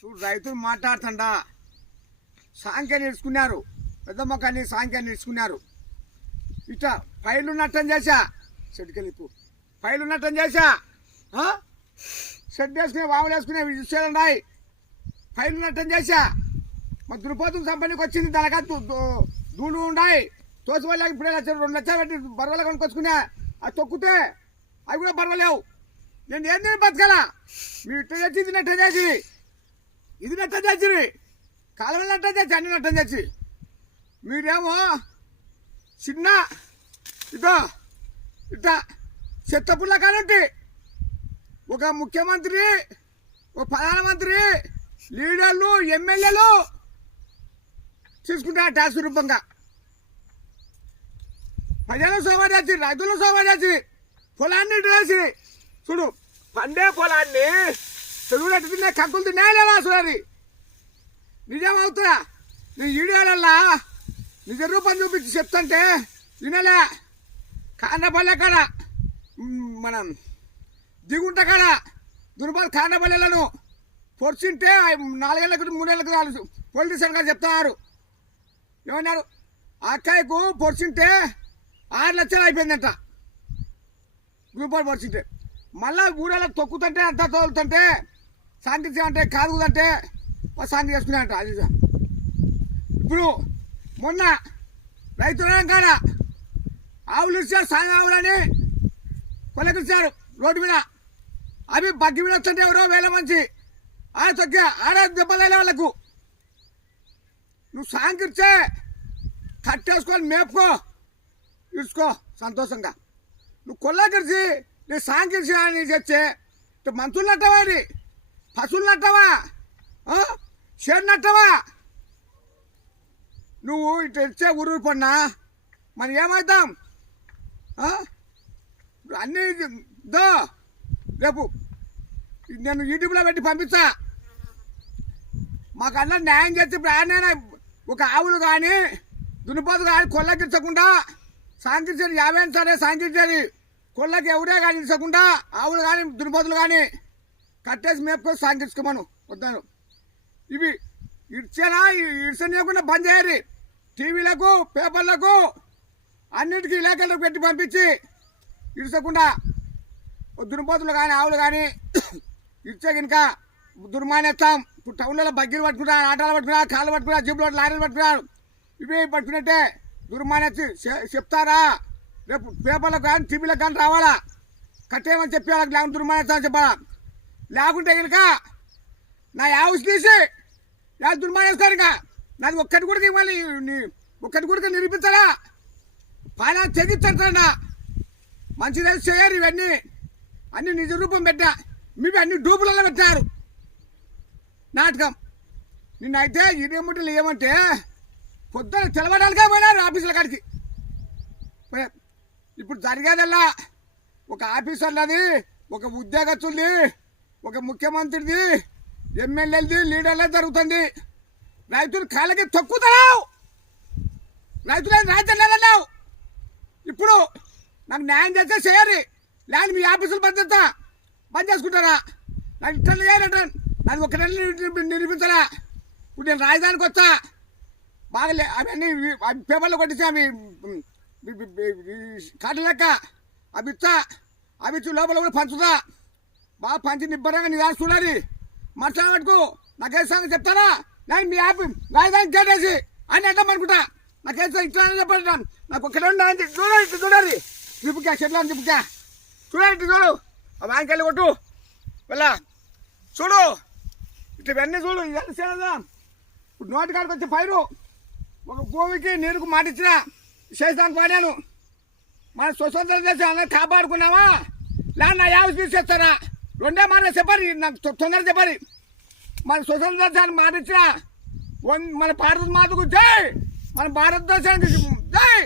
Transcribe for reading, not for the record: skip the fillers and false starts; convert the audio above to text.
చూడు రైతులు మాట్లాడుతుండా సాంఖ్యాన్ని నేర్చుకున్నారు, పెద్దమ్మ కానీ సాంఖ్యాన్ని నేర్చుకున్నారు. ఇట్లా పైలు నట్టం చేశా షెడ్కెళ్ళిపు పైలు నట్టం చేశా షెడ్ వేసుకునే వాములు వేసుకునే విషయాలున్నాయి. పైలు నట్టం చేశా మా దురుపోతున్న సంపనికి వచ్చింది దానికా దూళ్ళు ఉన్నాయి. తోసి వాళ్ళకి ఇప్పుడే 2 లక్షలు పెట్టి బర్రెలు కొనుక్కొచ్చుకునే అది తొక్కితే అవి కూడా బర్వలేవు. నేను ఏంది బతకాలా? మీరు ఇట్ట చేసి ఇది నట్టం చేసి ఇది నట్టం చేసి కాలువ నట్టం చేసి అన్ని నట్టం చేసి మీరేమో చిన్న ఇదో ఇట్లా చెత్తపుల్ల కానుంటి ఒక ముఖ్యమంత్రి, ఒక ప్రధానమంత్రి, లీడర్లు, ఎమ్మెల్యేలు తీసుకుంటారు ట్యాక్స్ రూపంగా. ప్రజలను సోమా చేసి రైతులను సోమా చేసి పొలాన్ని వేసి చూడు పండే పొలాన్ని తెలుగునట్టు తిన్నా కక్కులు తిన్నాయలేదా చూడాలి. నిజం అవుతుందా? నేను వీడియోలల్లా నిజ రూపం చూపించి చెప్తుంటే వినలే. కాండపల్లె కాడ మనం దిగుంట కాడ దుర్బాద్ కాండపల్లెలను పొడిచింటే 4 ఏళ్ళకు 3 ఏళ్ళకు పొలిటీషియన్ గారు చెప్తున్నారు. ఏమన్నారు? ఆ అక్కాయికు పొడిచింటే 6 లక్షలు అయిపోయిందంట. గ్రూపాలు పొడిచింటే మళ్ళా ఊరేళ్ళకి తొక్కుతుంటే అంతా తోలుతుంటే శాంతి అంటే కాదుదంటే శాంతి చేసుకున్నాయంట. అది ఇప్పుడు మొన్న రైతుల కాడ ఆవులు ఇచ్చారు, సాంగ్ ఆవులని కొలకిచ్చారు రోడ్డు మీద. అవి బగ్గి మీద వస్తుంటే ఎవరో వేల మంచి ఆడ తొక్కా ఆడ దెబ్బలే వాళ్ళకు. నువ్వు సాంగ్ ఇచ్చే కట్టేసుకొని మేపుకో ఇచ్చుకో సంతోషంగా. నువ్వు కొల్లకిరిచి నీ సాంగ్ ఇచ్చి అని తెచ్చే మంచులు నట్టవా, ఇది పశువులు నట్టవా, షేర్ నట్టవా? నువ్వు ఇట్లా ఇచ్చే ఊరు పడినా మనం ఏమవుతాం? అన్నీ దో రేపు నేను యూట్యూబ్లో పెట్టి పంపిస్తా. మాకు అన్న న్యాయం చేసి ప్రాణాన్ని ఒక ఆవులు కానీ దునిపోతు కానీ కొల్లకించకుండా సాంకించేది 50 సరే సాంకించేది కొల్లకి ఎవరే కానీ ఇచ్చకుండా ఆవులు కానీ దునిపోతులు కానీ కట్టేసి మేపుకొని సాంకించుకోమను వద్దాను. ఇవి ఇడ్చేనా ఇడ్చనీయకుండా బంద్ చేయాలి. టీవీలకు పేపర్లకు అన్నిటికీ ఇలాకలకు పెట్టి పంపించి ఇడ్చకుండా దునిపోతులు కానీ ఆవులు కానీ ఇడ్చే కనుక దుర్మానేస్తాం. ఇప్పుడు టౌన్లలో బగ్గీలు పట్టుకుంటారు, ఆటోలు పట్టుకున్నారు, కాళ్ళు పట్టుకున్నారు, జీపులు లారీలు పట్టుకున్నారు. ఇవి పట్టుకున్నట్టే దుర్మానేసి చెప్తారా? రేపు పేపర్లకు కానీ టీవీలకు కానీ రావాలా, కట్టేయమని చెప్పి వాళ్ళకి లేకుంటే దుర్మానేస్తామని చెప్పాలా. లేకుంటే కనుక నా హౌస్ తీసి దుర్మానేస్తారు. ఇంకా నాది ఒక్కటి కూడా ఇవ్వాలి, ఒక్కటి కూడా నిరూపించాలా? పాలా తెగిస్తారా? మంచి తెలిసి చేయరు. ఇవన్నీ అన్ని నిజ రూపం పెట్టా, మీవి అన్ని డూపులలో పెట్టారు నాటకం. నిన్నైతే ఇదేముంటే ఏమంటే పొద్దున తెలవడానికే పోయినారు ఆఫీసుల కాడికి. ఇప్పుడు జరిగేదల్లా ఒక ఆఫీసర్లది, ఒక ఉద్యోగస్తులది, ఒక ముఖ్యమంత్రిది, ఎమ్మెల్యేలది, లీడర్లే జరుగుతుంది. రైతులు కాళ్ళకి తొక్కుతున్నావు, రైతులే రాజ్యం లేదన్నావు. ఇప్పుడు నాకు న్యాయం చేస్తే చేయరు, లేని మీ ఆఫీసులు బంద్ చేసుకుంటారా? నాకు ఇట్లా చేయాలంట. నాకు ఒక నెల నిరూపించాలా? ఇప్పుడు నేను రాజధానికి వచ్చా బాగా అవన్నీ పేపర్లో కొట్టించా, అవి కాటలు లెక్క అవి ఇచ్చా, అవి ఇచ్చి లోపల కూడా పంచుతా. బాగా పంచి నిబ్బరంగా నీ దాని చూడాలి. మాట్లాడకు నాకేం సంగతి చెప్తారా? నేను మీ రాజధానికి కేటేసి అని అంటాం అనుకుంటా. నాకేం ఇట్లా చెప్పండి. నాకు ఒక చూడాలి, ఇట్లా చూడాలి. తిప్పుకా చెట్లా తిప్పుకా చూడాలి, ఇట్లా చూడు. ఆ బ్యాంకెళ్ళి కొట్టు వెళ్ళ చూడు, ఇట్లా ఇవన్నీ చూడు. ఇవన్నీ చేద్దాం. ఇప్పుడు నోటి కాడికి వచ్చి పైరు ఒక భూమికి నీరుకు మాటిచ్చిన చేసానికి పాడాను. మన స్వతంత్రం చేసి అందరూ కాపాడుకున్నావా? లేదా నా యావ తీసేస్తారా? 2 మాటలు చెప్పారు, నాకు తొందరగా చెప్పారు. మన స్వతంత్ర దేశానికి మాటిచ్చిన మన భారత మాతకు జై, మన భారతదేశానికి జై.